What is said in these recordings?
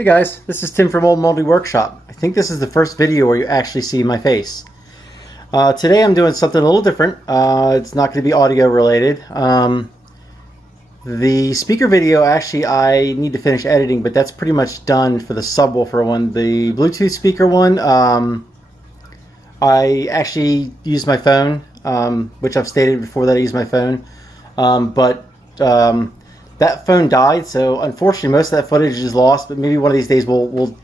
Hey guys, this is Tim from Old Moldy Workshop. I think this is the first video where you actually see my face. Today I'm doing something a little different. It's not going to be audio related. The speaker video, actually I need to finish editing, but that's pretty much done for the subwoofer one. The Bluetooth speaker one, I actually used my phone, which I've stated before that I use my phone. That phone died, so unfortunately most of that footage is lost, but maybe one of these days we'll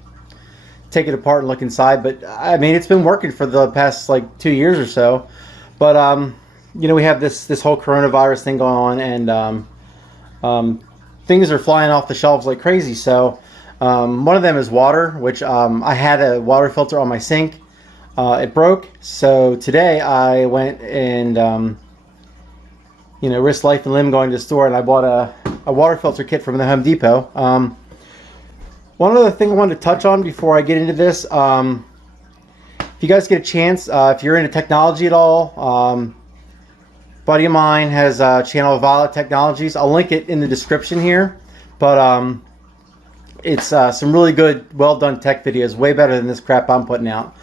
take it apart and look inside. But I mean, it's been working for the past like 2 years or so. But you know, we have this whole coronavirus thing going on, and things are flying off the shelves like crazy. So one of them is water, which I had a water filter on my sink. It broke, so today I went and you know, risked life and limb going to the store, and I bought a water filter kit from the Home Depot. One other thing I wanted to touch on before I get into this, if you guys get a chance, if you're into technology at all, buddy of mine has a channel, Violet Technologies. I'll link it in the description here, but it's some really good, well done tech videos, way better than this crap I'm putting out.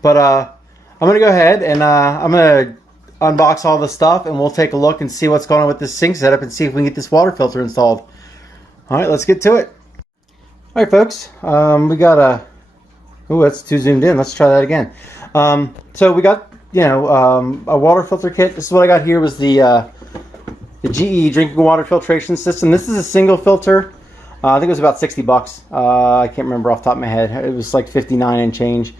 But I'm gonna go ahead and I'm gonna unbox all the stuff, and we'll take a look and see what's going on with this sink setup and see if we can get this water filter installed. Alright, let's get to it. Alright folks, we got a... Ooh, that's too zoomed in. Let's try that again. So we got, you know, a water filter kit. This is what I got here, was the GE drinking water filtration system. This is a single filter. I think it was about 60 bucks. I can't remember off the top of my head. It was like 59 and change.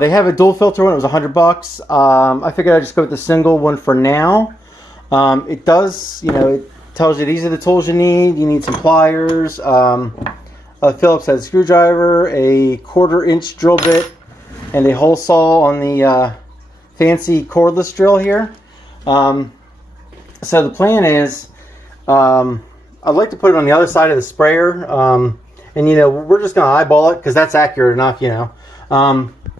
They have a dual filter one. It was 100 bucks. I figured I'd just go with the single one for now. It does, you know, it tells you these are the tools you need. You need some pliers, a Phillips head screwdriver, a 1/4 inch drill bit, and a hole saw on the fancy cordless drill here. So the plan is, I'd like to put it on the other side of the sprayer, and you know, we're just going to eyeball it because that's accurate enough, you know.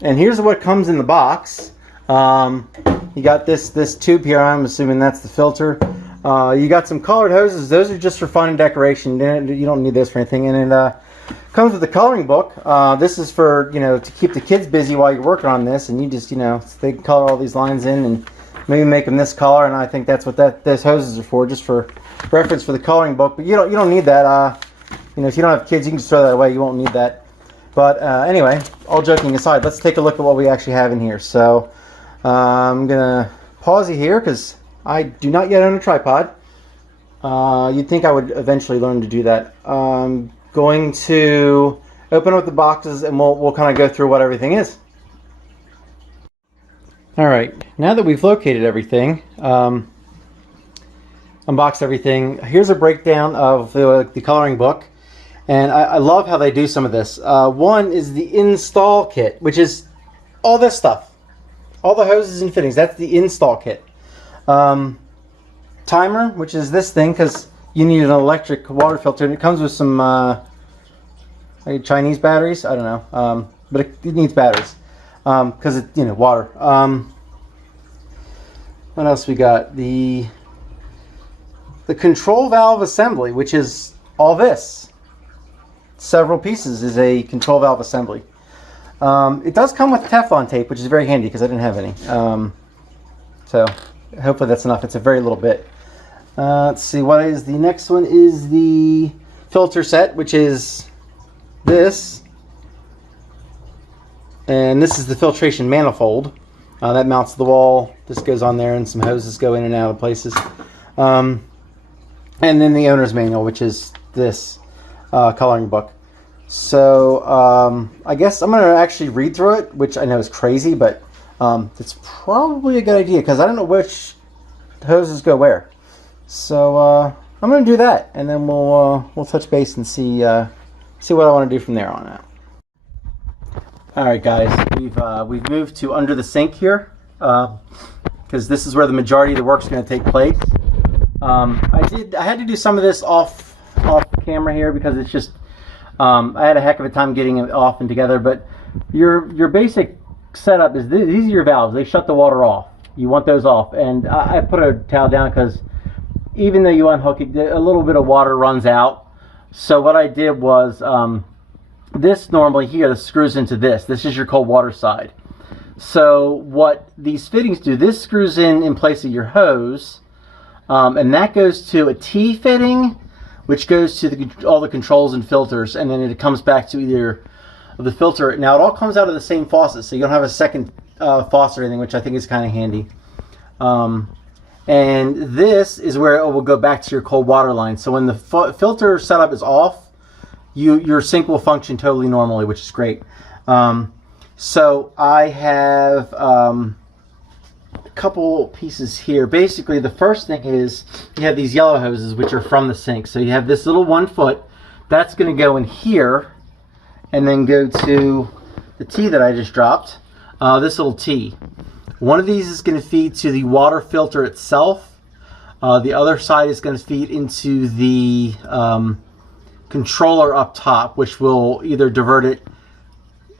And here's what comes in the box. You got this tube here. I'm assuming that's the filter. You got some colored hoses. Those are just for fun and decoration. You don't need this for anything. And it comes with a coloring book. This is for, you know, to keep the kids busy while you're working on this. And you just, you know, they can color all these lines in and maybe make them this color. And I think that's what those hoses are for, just for reference for the coloring book. But you don't need that. You know, if you don't have kids, you can just throw that away. You won't need that. But anyway, all joking aside, let's take a look at what we actually have in here. So I'm going to pause you here because I do not yet own a tripod. You'd think I would eventually learn to do that. I'm going to open up the boxes and we'll kind of go through what everything is. Alright, now that we've located everything, unboxed everything, here's a breakdown of the coloring book. And I love how they do some of this. One is the install kit, which is all this stuff. All the hoses and fittings. That's the install kit. Timer, which is this thing, because you need an electric water filter. And it comes with some Chinese batteries. I don't know. But it needs batteries. Because it's, you know, water. What else we got? The control valve assembly, which is all this. Several pieces is a control valve assembly. It does come with Teflon tape, which is very handy because I didn't have any. So hopefully that's enough. It's a very little bit. Let's see, what is the next one? Is the filter set, which is this. And this is the filtration manifold. That mounts to the wall. This goes on there, and some hoses go in and out of places. And then the owner's manual, which is this coloring book. So I guess I'm going to actually read through it, which I know is crazy, but it's probably a good idea because I don't know which hoses go where. So I'm going to do that, and then we'll touch base and see what I want to do from there on out. All right, guys, we've moved to under the sink here because this is where the majority of the work is going to take place. I had to do some of this off camera here because it's just I had a heck of a time getting it off and together. But your basic setup is these are your valves. They shut the water off. You want those off, and I put a towel down because even though you unhook it, a little bit of water runs out. So what I did was this normally here screws into this. This is your cold water side. So what these fittings do, this screws in place of your hose, and that goes to a T fitting, which goes to all the controls and filters, and then it comes back to either the filter. Now it all comes out of the same faucet, so you don't have a second faucet or anything, which I think is kind of handy. And this is where it will go back to your cold water line. So when the filter setup is off, your sink will function totally normally, which is great. So I have a couple pieces here. Basically, the first thing is you have these yellow hoses, which are from the sink. So you have this little 1 foot. That's going to go in here and then go to the T that I just dropped. This little T. One of these is going to feed to the water filter itself. The other side is going to feed into the controller up top, which will either divert it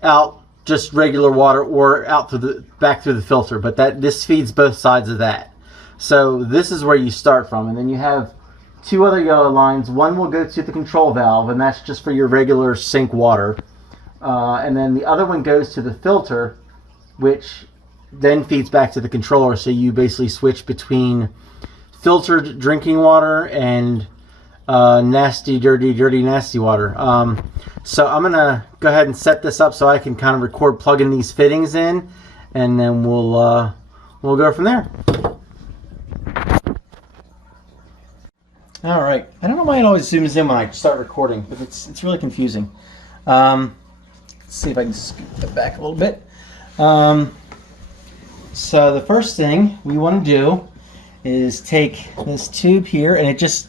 out just regular water or out through back through the filter. But this feeds both sides of that. So this is where you start from, and then you have 2 other yellow lines. One will go to the control valve, and that's just for your regular sink water. And then the other one goes to the filter, which then feeds back to the controller. So you basically switch between filtered drinking water and nasty, dirty, nasty water. So I'm gonna go ahead and set this up so I can kind of record plugging these fittings in, and then we'll go from there. All right. I don't know why it always zooms in when I start recording, but it's really confusing. Let's see if I can scoot it back a little bit. So the first thing we want to do is take this tube here, and it just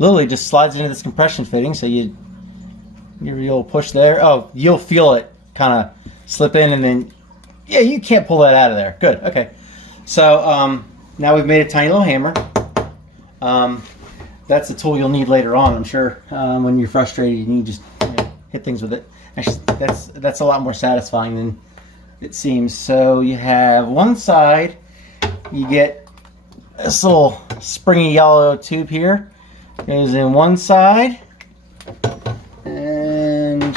literally just slides into this compression fitting. So you'll push there. Oh, you'll feel it kind of slip in, and then yeah, you can't pull that out of there. Good. Okay. So now we've made a tiny little hammer. That's a tool you'll need later on, I'm sure. When you're frustrated, you just hit things with it. Actually, that's a lot more satisfying than it seems. So you have one side, you get this little springy yellow tube here. Goes in one side, and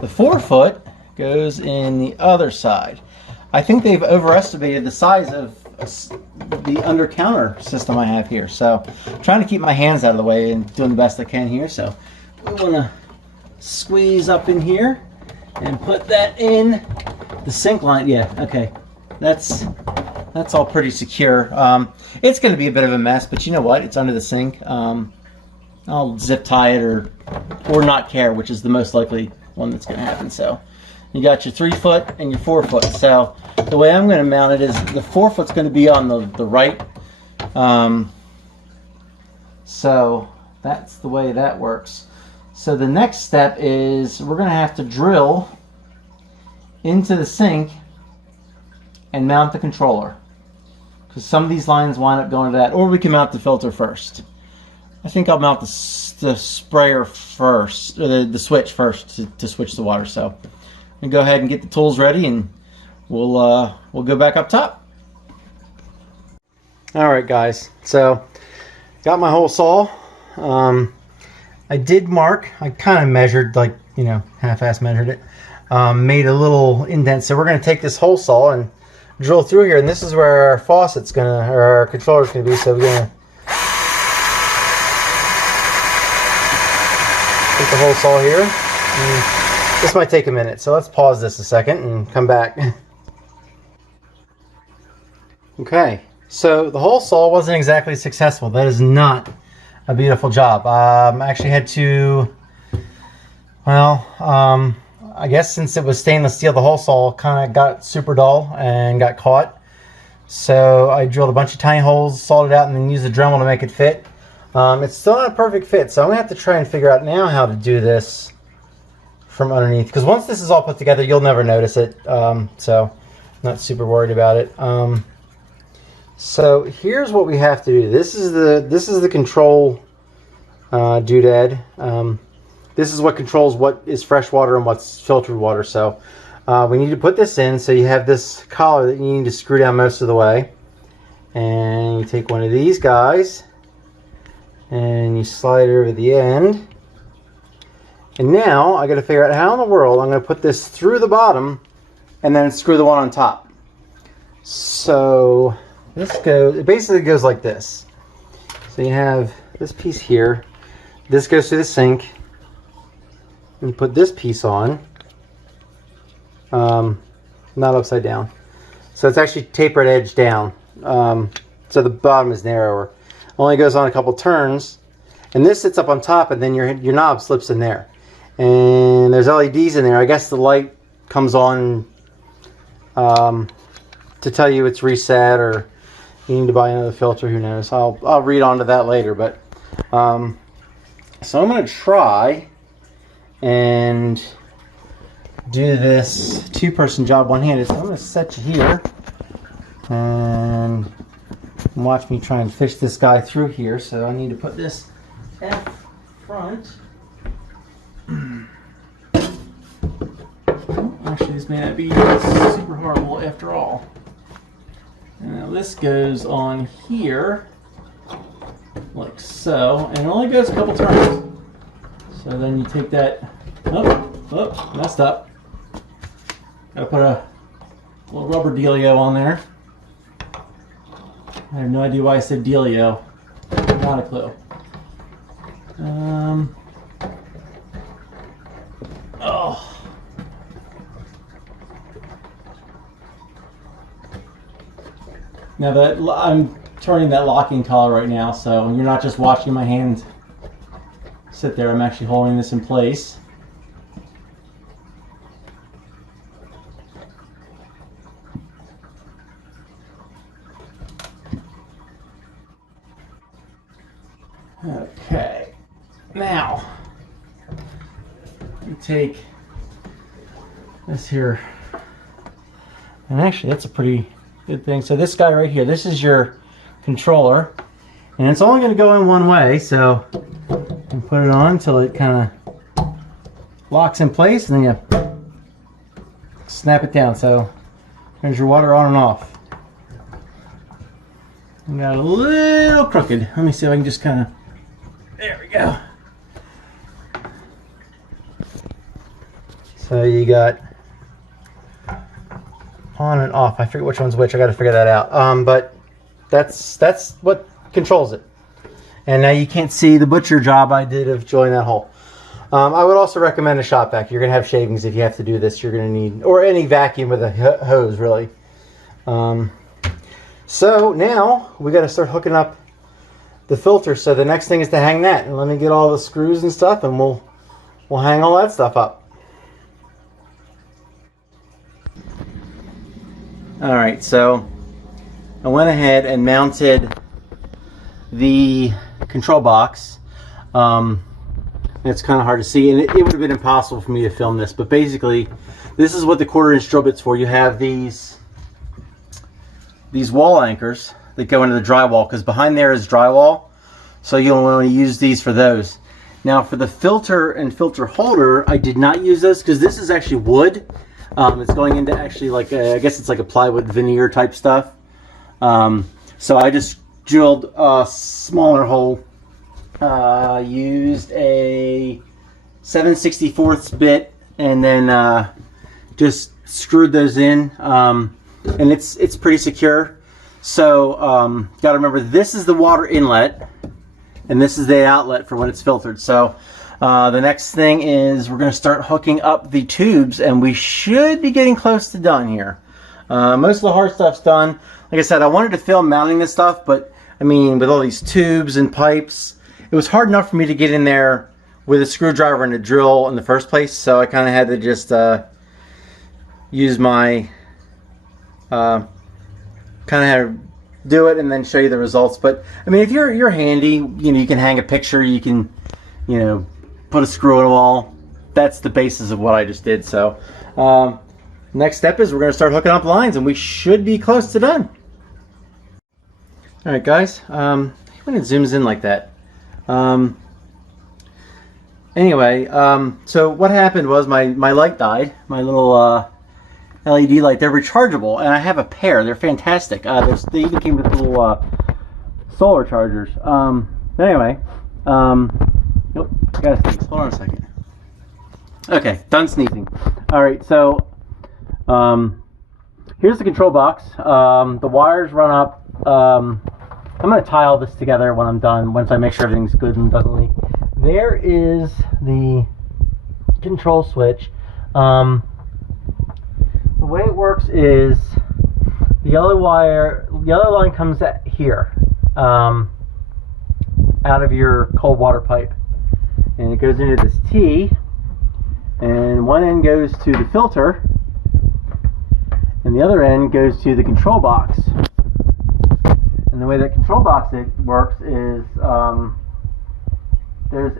the 4 foot goes in the other side. I think they've overestimated the size of the under counter system I have here. So I'm trying to keep my hands out of the way and doing the best I can here. So we want to squeeze up in here and put that in the sink line. Yeah, okay. That's all pretty secure. It's going to be a bit of a mess, but you know what? It's under the sink. I'll zip tie it or not care, which is the most likely one that's going to happen. So you got your 3 foot and your 4 foot. So the way I'm going to mount it is the 4 foot's going to be on the right. So that's the way that works. So the next step is we're going to have to drill into the sink and mount the controller, because some of these lines wind up going to that, or we can mount the filter first. I think I'll mount the sprayer first, or the switch first to switch the water. So I'm gonna go ahead and get the tools ready, and we'll go back up top. All right, guys. So got my hole saw. I did mark. I kind of measured, like half-ass measured it. Made a little indent. So we're gonna take this hole saw and drill through here, and this is where our faucet's or our controller's gonna be. So we're gonna take the hole saw here. And this might take a minute, so let's pause this a second and come back. Okay, so the hole saw wasn't exactly successful. That is not a beautiful job. I actually had to, I guess since it was stainless steel, the hole saw kind of got super dull and got caught. So I drilled a bunch of tiny holes, sawed it out, and then used a Dremel to make it fit. It's still not a perfect fit, so I'm going to have to try and figure out now how to do this from underneath. Because once this is all put together, you'll never notice it. So I'm not super worried about it. So here's what we have to do. This is the control doodad. This is what controls what is fresh water and what's filtered water. So we need to put this in. So you have this collar that you need to screw down most of the way. And you take one of these guys and you slide it over the end. And now I got to figure out how in the world I'm going to put this through the bottom and then screw the one on top. So it basically goes like this. So you have this piece here. This goes through the sink. And put this piece on. Not upside down. So it's actually tapered edge down. So the bottom is narrower. Only goes on a couple turns. And this sits up on top, and then your knob slips in there. And there's LEDs in there. I guess the light comes on to tell you it's reset, or you need to buy another filter. Who knows? I'll read on to that later. But so I'm going to try and do this two-person job one-handed. So I'm going to set you here and watch me try and fish this guy through here. So I need to put this F front. Actually, this may not be super horrible after all. And now this goes on here, like so, and it only goes a couple turns. So then you take that, oh, messed up. Gotta put a little rubber dealio on there. I have no idea why I said dealio. Not a clue. Oh. Now that I'm turning that locking collar right now, so you're not just watching my hand sit there. I'm actually holding this in place. Okay, now you take this here, and actually that's a pretty good thing. So this guy right here, this is your controller, and it's only going to go in one way, so you put it on until it kind of locks in place, and then you snap it down. So there's your water on and off. I got a little crooked. Let me see if I can just kind of, there we go. So you got on and off. I forget which one's which. I got to figure that out. But that's what controls it. And now you can't see the butcher job I did of drilling that hole. I would also recommend a shop vac. You're going to have shavings if you have to do this. You're going to need, or any vacuum with a hose, really. So now we got to start hooking up the filter. So the next thing is to hang that. And let me get all the screws and stuff, and we'll hang all that stuff up. All right, so I went ahead and mounted the control box. It's kind of hard to see, and it would have been impossible for me to film this, but basically this is what the 1/4-inch drill bit's for. You have these wall anchors that go into the drywall, because behind there is drywall, so you'll want to use these for those. Now for the filter and filter holder, I did not use this because this is actually wood. It's going into actually like I guess it's like a plywood veneer type stuff. So I just drilled a smaller hole. Used a 7/64 bit, and then just screwed those in, and it's pretty secure. So got to remember, this is the water inlet, and this is the outlet for when it's filtered. So the next thing is we're going to start hooking up the tubes, and we should be getting close to done here. Most of the hard stuff's done. Like I said, I wanted to film mounting this stuff, but I mean, with all these tubes and pipes, it was hard enough for me to get in there with a screwdriver and a drill in the first place, so I kind of had to just use my kind of had to do it and then show you the results. But I mean, if you're handy, you know, you can hang a picture, you can, you know, put a screw in a wall. That's the basis of what I just did. So next step is we're going to start hooking up lines, and we should be close to done. All right, guys. When it zooms in like that. Anyway, so what happened was my light died. My little LED light. They're rechargeable, and I have a pair. They're fantastic. They even came with little solar chargers. Anyway, nope. Hold on a second. Okay, done sneezing. All right, so here's the control box. The wires run up. I'm going to tie all this together when I'm done, once I make sure everything's good and doesn't leak. There is the control switch. The way it works is the yellow line comes at here, out of your cold water pipe, and it goes into this T, and one end goes to the filter, and the other end goes to the control box. And the way that control box works is there's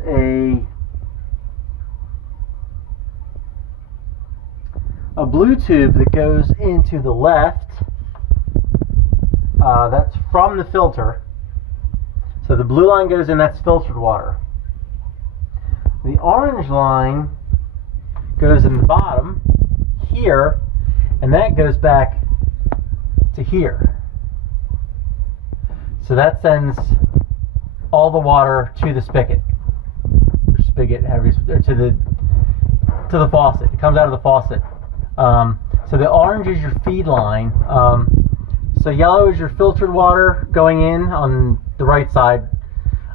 a blue tube that goes into the left. That's from the filter. So the blue line goes in, that's filtered water. The orange line goes in the bottom here, and that goes back to here. So that sends all the water to the spigot, or spigot, however you, or to the faucet. It comes out of the faucet. So the orange is your feed line. So yellow is your filtered water going in on the right side.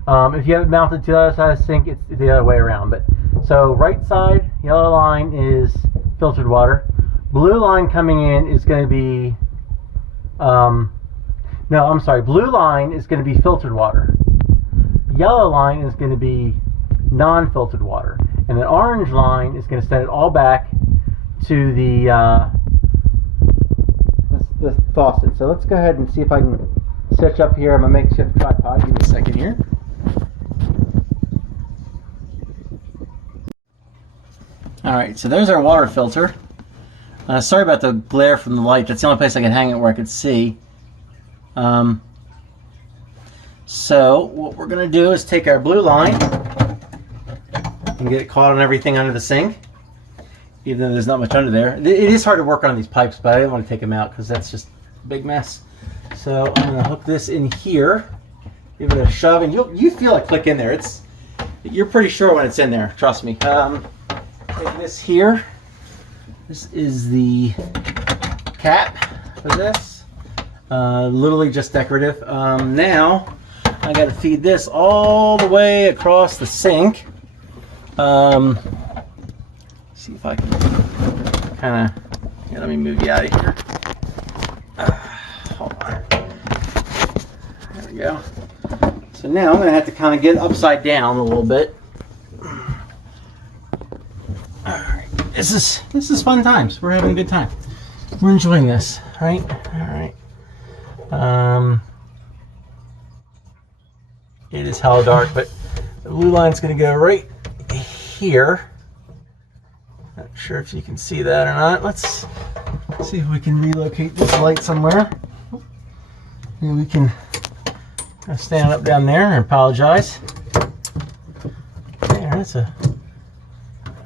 If you have it mounted to the other side of the sink, it's the other way around. But so right side, yellow line is filtered water. Blue line coming in is going to be, blue line is going to be filtered water. Yellow line is going to be non-filtered water. And the orange line is going to send it all back to the faucet. So let's go ahead and see if I can set up here on my makeshift tripod. Give me a second here. Alright, so there's our water filter. Sorry about the glare from the light. That's the only place I can hang it where I could see. So what we're going to do is take our blue line and get it caught on everything under the sink, even though there's not much under there. It is hard to work on these pipes, but I didn't want to take them out because that's just a big mess. So I'm going to hook this in here, give it a shove, and you feel it click in there. You're pretty sure when it's in there, trust me. Take this here. This is the cap for this. Literally just decorative. Now I got to feed this all the way across the sink. See if I can kind of, let me move you out of here. Hold on. There we go. So now I'm going to have to kind of get upside down a little bit. Alright, this is fun times. We're having a good time. We're enjoying this, right? Alright. It is hella dark, but the blue line's going to go right here. Not sure if you can see that or not. Let's see if we can relocate this light somewhere. Maybe we can stand up down there and apologize. There,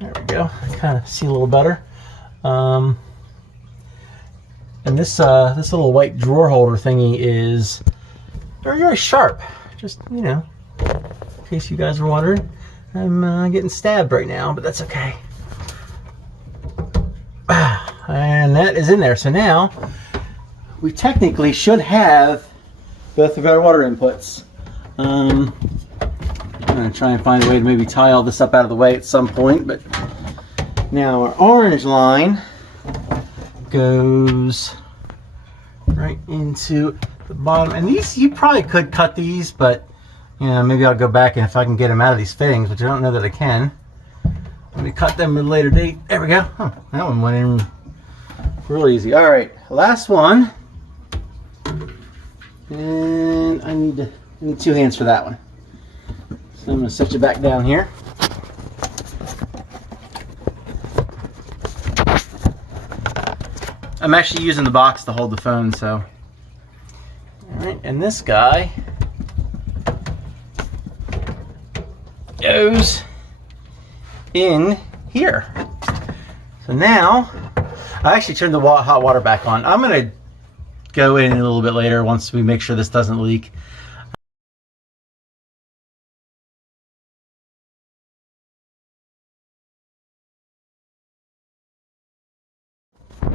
there we go. Kind of see a little better. And this little white drawer holder thingy is very, very sharp. Just, in case you guys were wondering. I'm getting stabbed right now, but that's okay. And that is in there. So now we technically should have both of our water inputs. I'm going to try and find a way to maybe tie all this up out of the way at some point. But now our orange line goes right into the bottom. And these, you probably could cut these, but maybe I'll go back and if I can get them out of these fittings, which I don't know that I can. Let me cut them at a later date. There we go. Huh, that one went in real easy. All right, last one. And I need 2 hands for that one. So I'm going to set you back down here. I'm actually using the box to hold the phone, so. All right, and this guy goes in here. So now, I actually turned the hot water back on. I'm going to go in a little bit later once we make sure this doesn't leak.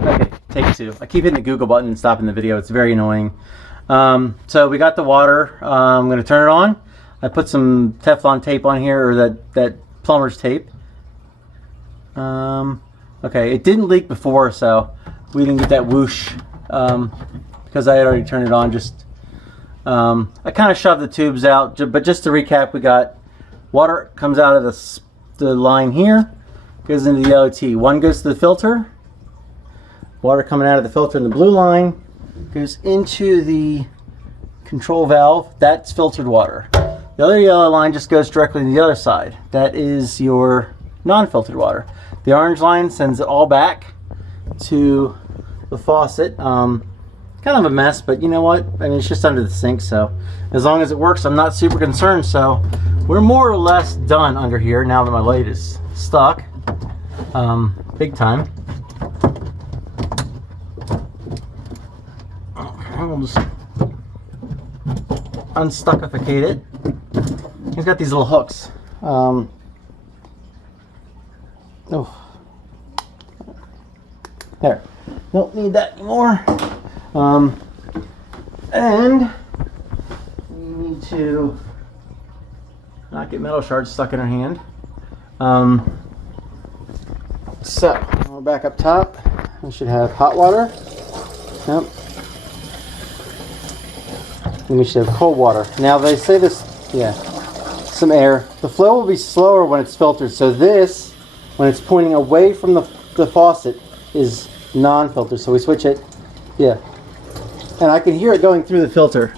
Okay, take two. I keep hitting the Google button and stopping the video. It's very annoying. So we got the water. I'm going to turn it on. I put some Teflon tape on here, or that plumber's tape. Okay, it didn't leak before, so we didn't get that whoosh because I had already turned it on. Just I kind of shoved the tubes out, but just to recap, we got water comes out of the line here, goes into the LOT. One goes to the filter. Water coming out of the filter in the blue line goes into the control valve. That's filtered water. The other yellow line just goes directly to the other side. That is your non-filtered water. The orange line sends it all back to the faucet. Kind of a mess, but you know what? I mean, it's just under the sink, so as long as it works, I'm not super concerned. So we're more or less done under here now that my light is stuck. Big time. Okay, we'll just unstuckificate it. He's got these little hooks. Oh. There. Don't need that anymore. And we need to not get metal shards stuck in our hand. So we're back up top. We should have hot water. Yep. And we should have cold water. Now they say this, yeah, some air. The flow will be slower when it's filtered. So this, when it's pointing away from the faucet, is non-filtered. So we switch it, yeah. And I can hear it going through the filter.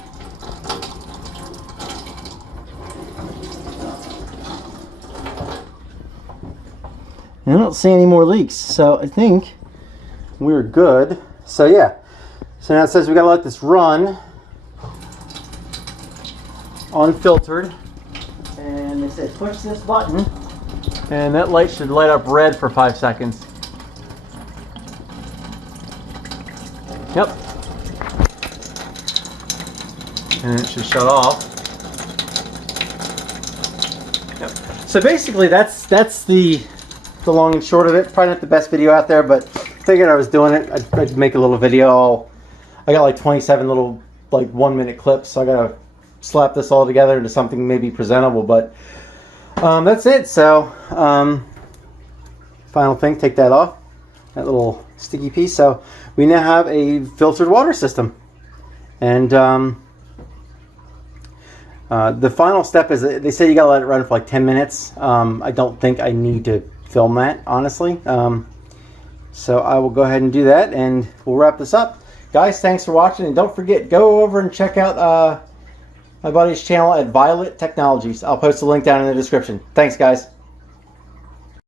And I don't see any more leaks, so I think we're good. So yeah, so now it says we gotta let this run unfiltered, and they said push this button and that light should light up red for 5 seconds. Yep. And it should shut off. Yep. So basically that's the long and short of it. Probably not the best video out there, but figured I was doing it. I'd make a little video. I got like 27 little like 1-minute clips, so I gotta slap this all together into something maybe presentable, but that's it. So final thing, take that off, that little sticky piece. So we now have a filtered water system, and the final step is they say you gotta let it run for like 10 minutes. I don't think I need to film that, honestly. So I will go ahead and do that, and we'll wrap this up. Guys, thanks for watching, and don't forget, go over and check out my buddy's channel at Violet Technologies. I'll post a link down in the description. Thanks, guys.